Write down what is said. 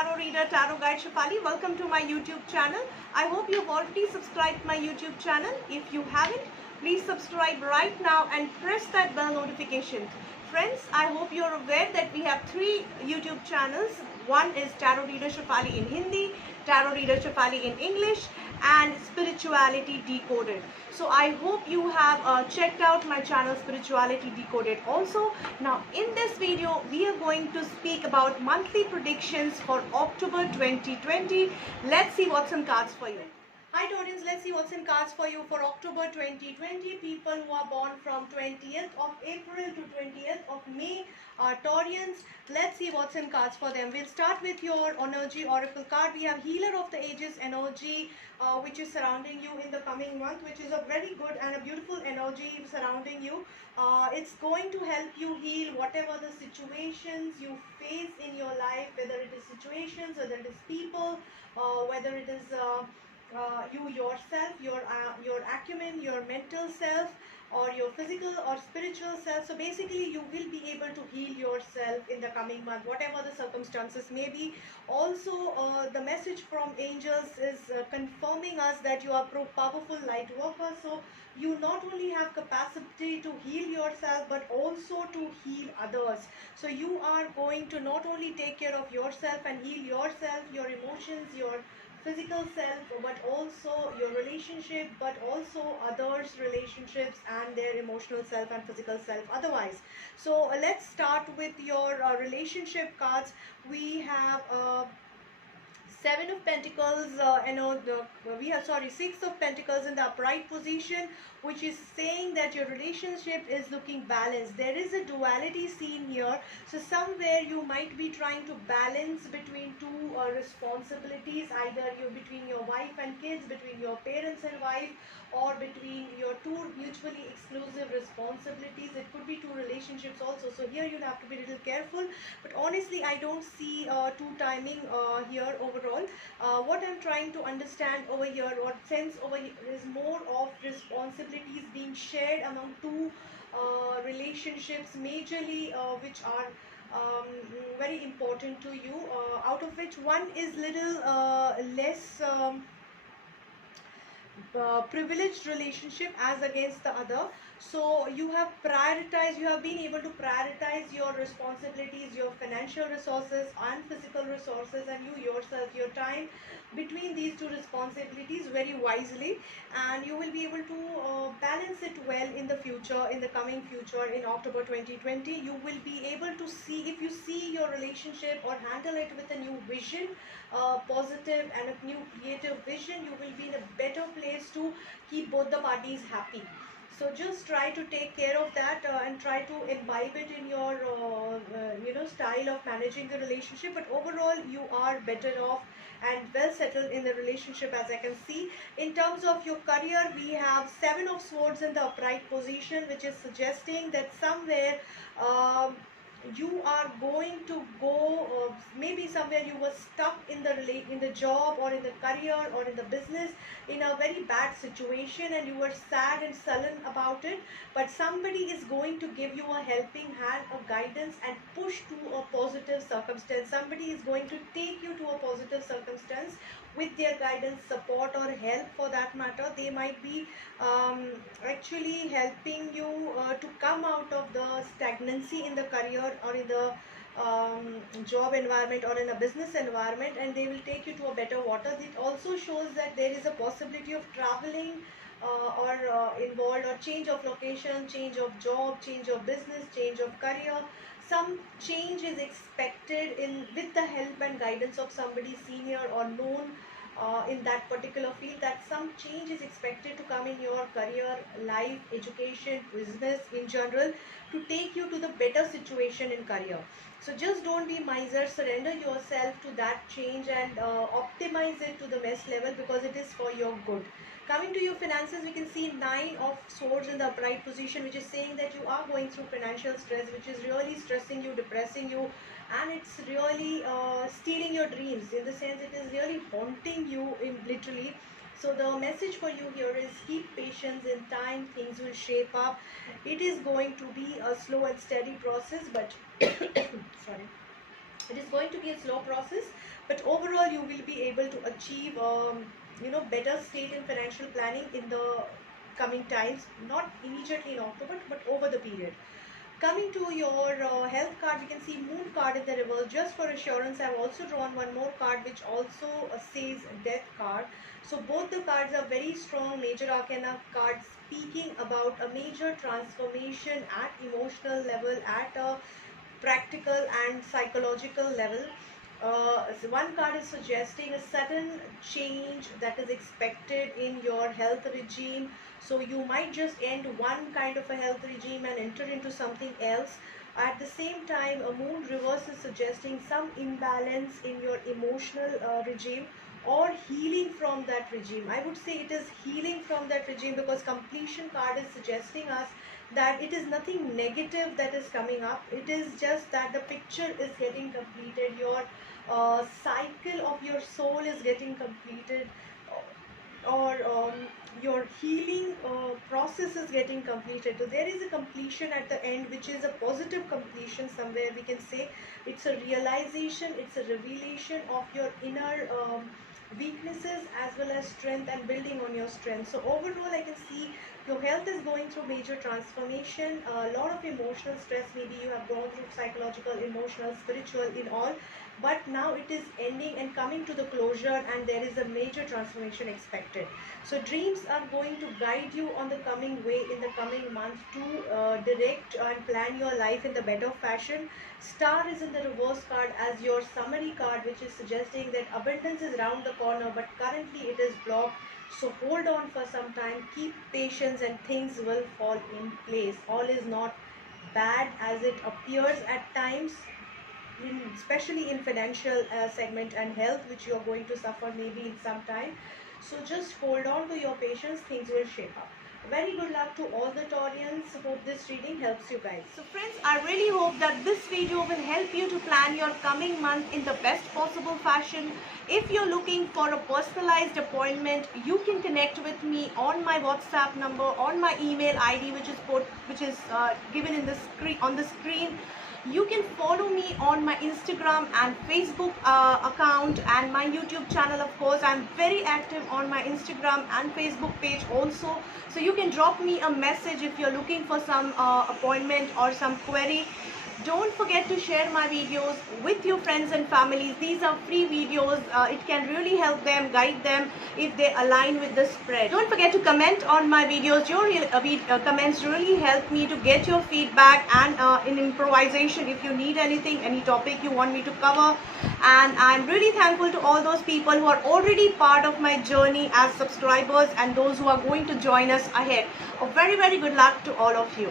tarot reader, tarot guide Shefali. Welcome to my YouTube channel. I hope you've already subscribed my YouTube channel. If you haven't, please subscribe right now and press that bell notification. Friends, I hope you're aware that we have 3 YouTube channels. One is Tarot Reader Shefali in Hindi, Tarot Reader Shefali in English, and Spirituality Decoded. So I hope you have checked out my channel Spirituality Decoded also. Now in this video we are going to speak about monthly predictions for October 2020. Let's see what's in cards for you. Hi Taurians, let's see what's in cards for you for October 2020. People who are born from 20th of April to 20th of May are Taurians. Let's see what's in cards for them. We'll start with your energy oracle card. We have Healer of the Ages energy which is surrounding you in the coming month, which is a very good and a beautiful energy surrounding you. It's going to help you heal whatever the situations you face in your life, whether it is situations, whether it is people, whether it is you yourself, your acumen, your mental self, or your physical or spiritual self. So basically you will be able to heal yourself in the coming month, whatever the circumstances may be. Also the message from angels is confirming us that you are powerful light worker. So you not only have capacity to heal yourself but also to heal others. So you are going to not only take care of yourself and heal yourself, your emotions, your physical self, but also your relationship, but also others' relationships and their emotional self and physical self otherwise. So let's start with your relationship cards. We have Seven of Pentacles, we have, Six of Pentacles in the upright position, which is saying that your relationship is looking balanced. There is a duality seen here. So somewhere you might be trying to balance between two responsibilities, either between your wife and kids, between your parents and wife, or between your two mutually exclusive responsibilities. It could be two relationships also. So here you'll have to be a little careful. But honestly, I don't see two timing here overall. What I'm trying to understand over here, or sense over here, is more of responsibilities being shared among two relationships, majorly which are very important to you, out of which one is little less privileged relationship as against the other. So you have been able to prioritize your responsibilities, your financial resources and physical resources, and you yourself, your time between these two responsibilities very wisely, and you will be able to balance it well in the future, in the coming future. In October 2020 you will be able to see, if you see your relationship or handle it with a new vision, positive and a new creative vision, you will be in a better place to keep both the parties happy. So just try to take care of that and try to imbibe it in your style of managing the relationship. But overall you are better off and well settled in the relationship, as I can see. In terms of your career, we have Seven of Swords in the upright position, which is suggesting that somewhere you are going to go, maybe somewhere you were stuck in the job or in the career or in the business in a very bad situation, and you were sad and sullen about it, but somebody is going to give you a helping hand, a guidance, and push to a positive circumstance. Somebody is going to take you to a positive circumstance with their guidance, support, or help for that matter. They might be actually helping you to come out of the stagnancy in the career or in the job environment or in a business environment, and they will take you to a better water. It also shows that there is a possibility of traveling or involved, or change of location, change of job, change of business, change of career. Some change is expected with the help and guidance of somebody senior or known in that particular field. That some change is expected to come in your career, life, education, business in general, to take you to the better situation in career. So just don't be miser, surrender yourself to that change and optimize it to the best level, because it is for your good. Coming to your finances, we can see Nine of Swords in the upright position, which is saying that you are going through financial stress, which is really stressing you, depressing you, and it's really stealing your dreams. In the sense, it is really haunting you literally. So the message for you here is keep patience. In time things will shape up. It is going to be a slow and steady process, but sorry, It is going to be a slow process, but overall you will be able to achieve better state in financial planning in the coming times, not immediately in October but over the period. Coming to your health card, we can see moon card in the reverse. Just for assurance, I have also drawn one more card which also says death card. So both the cards are very strong major arcana cards, speaking about a major transformation at emotional level, at a practical and psychological level. So one card is suggesting a sudden change that is expected in your health regime. So you might just end one kind of a health regime and enter into something else. At the same time, a moon reverse is suggesting some imbalance in your emotional regime, or healing from that regime. I would say it is healing from that regime, because completion card is suggesting us that it is nothing negative that is coming up. It is just that the picture is getting completed. Your cycle of your soul is getting completed, or your healing process is getting completed. So there is a completion at the end, which is a positive completion. Somewhere we can say it's a realization, it's a revelation of your inner weaknesses as well as strength, and building on your strength. So overall I can see your health is going through major transformation, a lot of emotional stress. Maybe you have gone through psychological, emotional, spiritual, in all, but now it is ending and coming to the closure, and there is a major transformation expected. So dreams are going to guide you on the coming way in the coming month to direct and plan your life in the better fashion. Star is in the reverse card as your summary card, which is suggesting that abundance is around the corner, but currently it is blocked. So hold on for some time, keep patience, and things will fall in place. All is not bad as it appears at times, especially in financial segment and health, which you are going to suffer maybe in some time. So just hold on to your patience, things will shape up. Very good luck to all the Taurians. Hope this reading helps you guys. So friends, I really hope that this video will help you to plan your coming month in the best possible fashion. If you're looking for a personalized appointment, you can connect with me on my WhatsApp number, on my email ID, which is given in the screen on the screen. You can follow me on my Instagram and Facebook account, and my YouTube channel. Of course, I'm very active on my Instagram and Facebook page also. So you can drop me a message if you're looking for some appointment or some query. Don't forget to share my videos with your friends and families. These are free videos. It can really help them, guide them if they align with the spread. Don't forget to comment on my videos. Your comments really help me to get your feedback, and in improvisation, if you need anything, any topic you want me to cover. And I'm really thankful to all those people who are already part of my journey as subscribers, and those who are going to join us ahead. A very, very good luck to all of you.